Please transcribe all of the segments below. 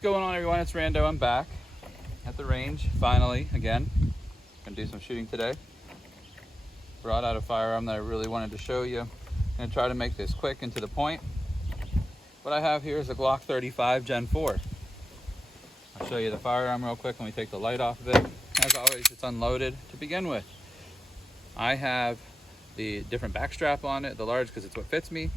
What's going on, everyone? It's Rando. I'm back at the range finally again. Gonna do some shooting today. Brought out a firearm that I really wanted to show you. Gonna try to make this quick and to the point. What I have here is a Glock 35 Gen 4. I'll show you the firearm real quick when we take the light off of it. As always, it's unloaded to begin with. I have the different back strap on it, the large because it's what fits me.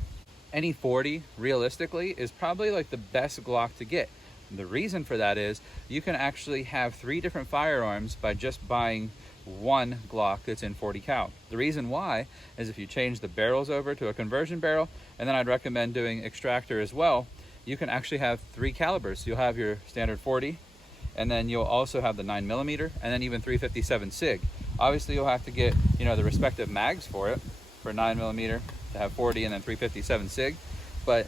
Any 40 realistically is probably like the best Glock to get. The reason for that is you can actually have 3 different firearms by just buying one Glock that's in 40 cal. The reason why is if you change the barrels over to a conversion barrel, and then I'd recommend doing extractor as well, you can actually have 3 calibers. You'll have your standard 40, and then you'll also have the 9mm, and then even 357 SIG. Obviously you'll have to get, the respective mags for it, for 9mm to have 40 and then 357 SIG, but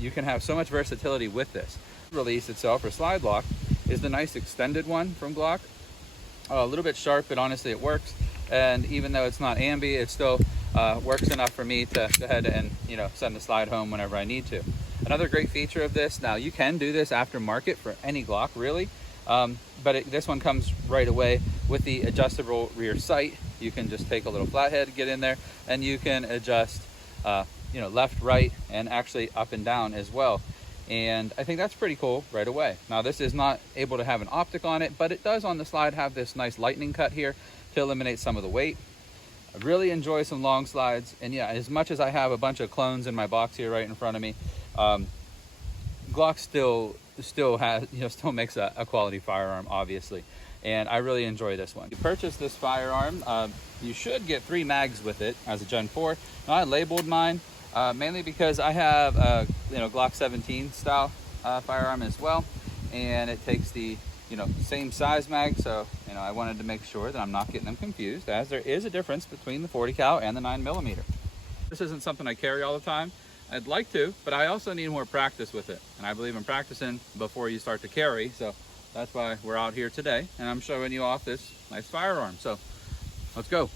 you can have so much versatility with this. Release itself, or slide lock, is the nice extended one from Glock. A little bit sharp, but honestly it works. And even though it's not ambi, it still works enough for me to go ahead and send the slide home whenever I need to. Another great feature of this, now you can do this aftermarket for any Glock really, but this one comes right away with the adjustable rear sight. You can just take a little flathead, get in there, and you can adjust left, right, and actually up and down as well. And I think that's pretty cool right away. Now this is not able to have an optic on it, but it does on the slide have this nice lightning cut here to eliminate some of the weight. I really enjoy some long slides, and yeah, as much as I have a bunch of clones in my box here right in front of me, Glock still makes a quality firearm, obviously, and I really enjoy this one. You purchase this firearm, you should get 3 mags with it as a Gen 4. Now I labeled mine mainly because I have a Glock 17 style firearm as well, and it takes the same size mag, so I wanted to make sure that I'm not getting them confused, as there is a difference between the 40 cal and the 9mm. This isn't something I carry all the time. I'd like to, but I also need more practice with it, and I believe in practicing before you start to carry, so that's why we're out here today, and I'm showing you off this nice firearm. So let's go.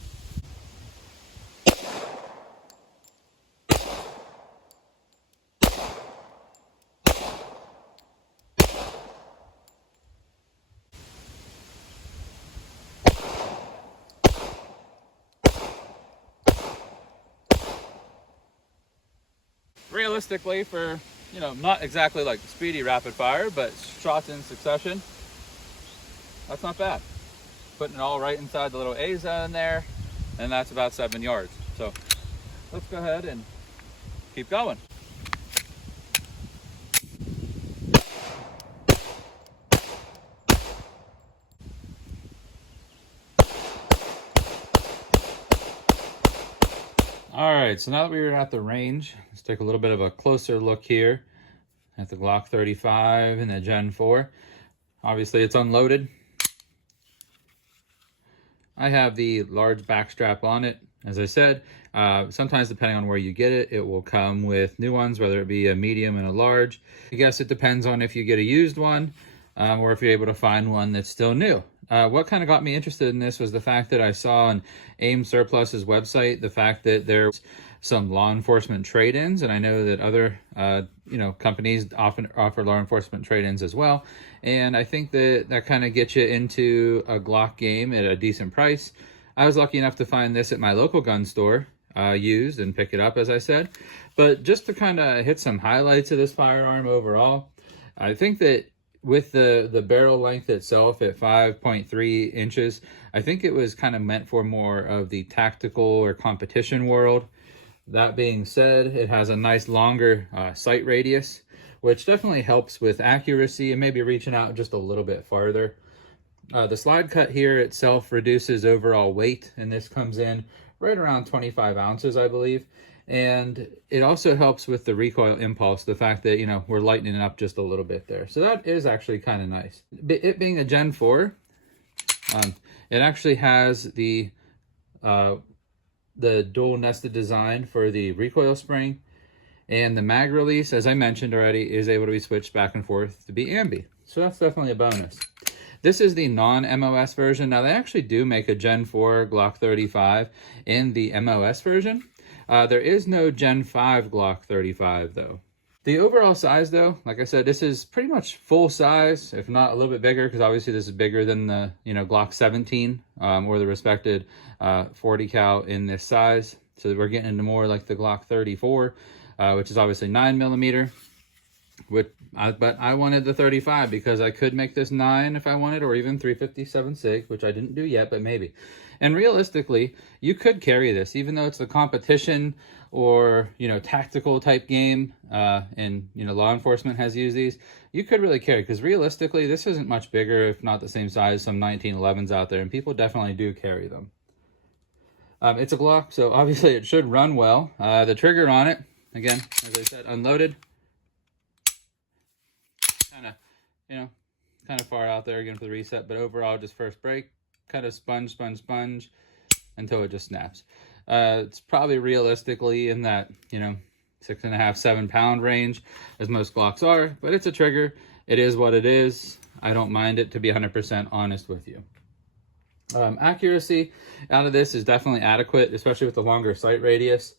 Realistically, for not exactly like speedy rapid fire, but shots in succession, that's not bad. Putting it all right inside the little A zone there, and that's about 7 yards. So let's go ahead and keep going. All right, so now that we were at the range, let's take a little bit of a closer look here at the Glock 35 and the Gen 4. Obviously, it's unloaded. I have the large back strap on it. As I said, sometimes depending on where you get it, it will come with new ones, whether it be a medium and a large. I guess it depends on if you get a used one or if you're able to find one that's still new. What kind of got me interested in this was the fact that I saw on AIM Surplus's website the fact that there's some law enforcement trade-ins, and I know that other companies often offer law enforcement trade-ins as well, and I think that kind of gets you into a Glock game at a decent price. I was lucky enough to find this at my local gun store used and pick it up, as I said. But just to kind of hit some highlights of this firearm overall, I think that with the barrel length itself at 5.3 inches, I think it was kind of meant for more of the tactical or competition world. That being said, it has a nice longer sight radius, which definitely helps with accuracy and maybe reaching out just a little bit farther. The slide cut here itself reduces overall weight, and this comes in right around 25 ounces, I believe. And it also helps with the recoil impulse, the fact that, we're lightening it up just a little bit there. So that is actually kind of nice. It being a Gen 4, it actually has the dual nested design for the recoil spring, and the mag release, as I mentioned already, is able to be switched back and forth to be ambi. So that's definitely a bonus. This is the non-MOS version. Now, they actually do make a Gen 4 Glock 35 in the MOS version. There is no Gen 5 Glock 35, though. The overall size though, like I said, this is pretty much full size, if not a little bit bigger, because obviously this is bigger than the, Glock 17 or the respected 40 cal in this size. So we're getting into more like the Glock 34, which is obviously 9mm. But I wanted the 35 because I could make this 9 if I wanted, or even 357 SIG, which I didn't do yet, but maybe. And realistically, you could carry this, even though it's a competition or, tactical type game, and, law enforcement has used these. You could really carry, because realistically, this isn't much bigger, if not the same size as some 1911s out there, and people definitely do carry them. It's a Glock, so obviously it should run well. The trigger on it, again, as I said, unloaded. Kind of far out there again for the reset, but overall just first break, kind of sponge until it just snaps. It's probably realistically in that 6.5 7 pound range, as most Glocks are, but it's a trigger. It is what it is. I don't mind it, to be 100% honest with you. Accuracy out of this is definitely adequate, especially with the longer sight radius.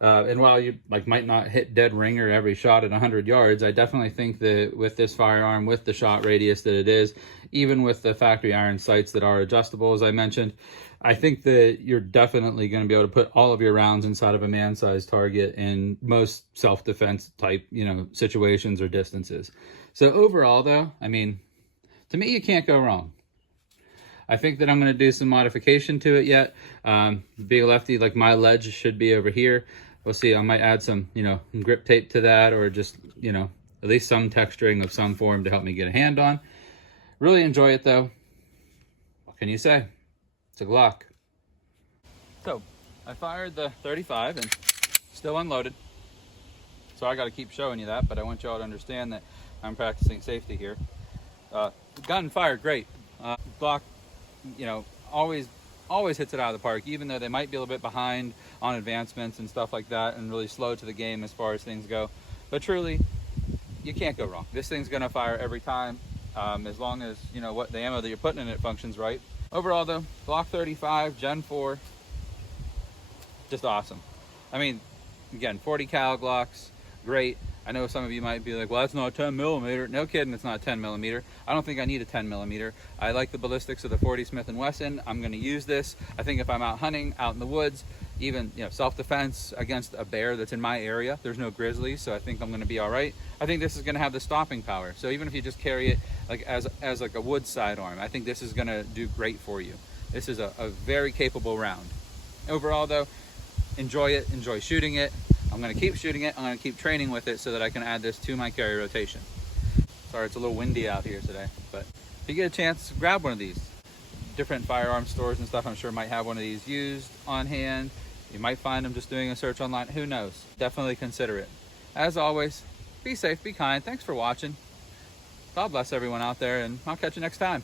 And while you might not hit dead ringer every shot at 100 yards, I definitely think that with this firearm, with the shot radius that it is, even with the factory iron sights that are adjustable, as I mentioned, I think that you're definitely going to be able to put all of your rounds inside of a man-sized target in most self-defense type, situations or distances. So overall, though, I mean, to me, you can't go wrong. I think that I'm going to do some modification to it yet. Being a lefty, my ledge should be over here. We'll see. I might add some, grip tape to that, or just, at least some texturing of some form to help me get a hand on. Really enjoy it, though. What can you say? It's a Glock. So, I fired the 35 and still unloaded. So I got to keep showing you that, but I want y'all to understand that I'm practicing safety here. Gun fired great. Glock, always hits it out of the park, even though they might be a little bit behind on advancements and stuff like that, and really slow to the game as far as things go. But truly, you can't go wrong. This thing's gonna fire every time, as long as what the ammo that you're putting in it functions right. Overall though, Glock 35 Gen 4, just awesome. I mean, again, 40 cal Glocks, great. I know some of you might be like, well, that's not 10mm. No kidding, it's not 10mm. I don't think I need a 10mm. I like the ballistics of the 40 Smith & Wesson. I'm gonna use this. I think if I'm out hunting, out in the woods, even self-defense against a bear that's in my area, there's no grizzlies, so I think I'm gonna be all right. I think this is gonna have the stopping power. So even if you just carry it as a wood sidearm, I think this is gonna do great for you. This is a very capable round. Overall though, enjoy it, enjoy shooting it. I'm going to keep shooting it. I'm going to keep training with it so that I can add this to my carry rotation. Sorry, it's a little windy out here today, but if you get a chance, grab one of these. Different firearm stores and stuff, I'm sure, might have one of these used on hand. You might find them just doing a search online. Who knows? Definitely consider it. As always, be safe, be kind. Thanks for watching. God bless everyone out there, and I'll catch you next time.